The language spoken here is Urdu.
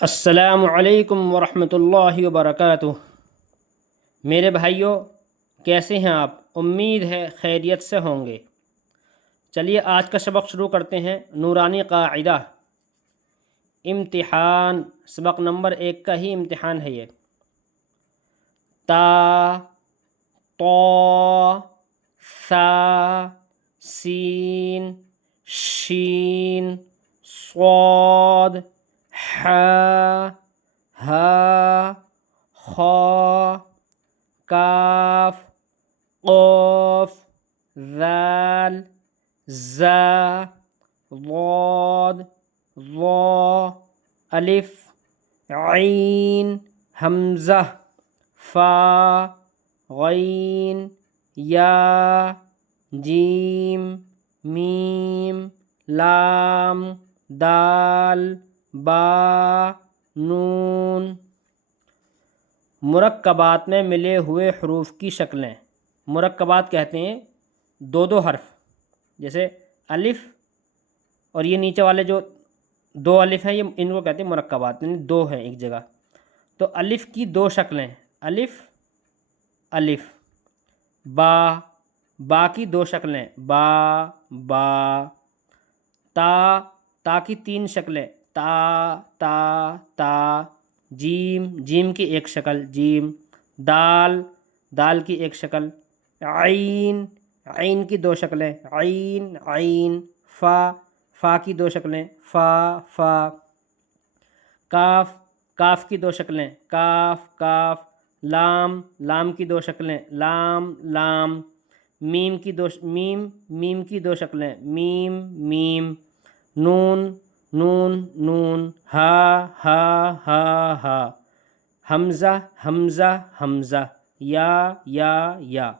السلام علیکم ورحمۃ اللہ وبرکاتہ۔ میرے بھائیوں، کیسے ہیں آپ؟ امید ہے خیریت سے ہوں گے۔ چلیے آج کا سبق شروع کرتے ہیں۔ نورانی قاعدہ، امتحان، سبق نمبر 1 کا ہی امتحان ہے یہ۔ تا، طا، ثا، سین، شین، صاد، ح، ہ، خا، کاف، قاف، ذال، ذا، ضاد، ظا، الف، عین، حمزہ، فا، غین، یا، جیم، میم، لام، دال، با، نون۔ مرکبات میں ملے ہوئے حروف کی شکلیں۔ مرکبات کہتے ہیں دو حرف، جیسے الف اور یہ نیچے والے جو 2 الف ہیں، یہ ان کو کہتے ہیں مرکبات، یعنی 2 ہیں ایک جگہ۔ تو الف کی 2 شکلیں، الف، الف۔ با کی 2 شکلیں، با، با۔ تا کی 3 شکلیں، تا، تا۔ جیم کی 1 شکل، جیم۔ دال کی 1 شکل۔ عین کی 2 شکلیں، عین۔ فا کی 2 شکلیں، فا۔ کاف کی 2 شکلیں، کاف۔ لام کی 2 شکلیں، لام۔ میم کی 2 شکلیں، میم۔ نون، ہا۔ حمزہ، یا۔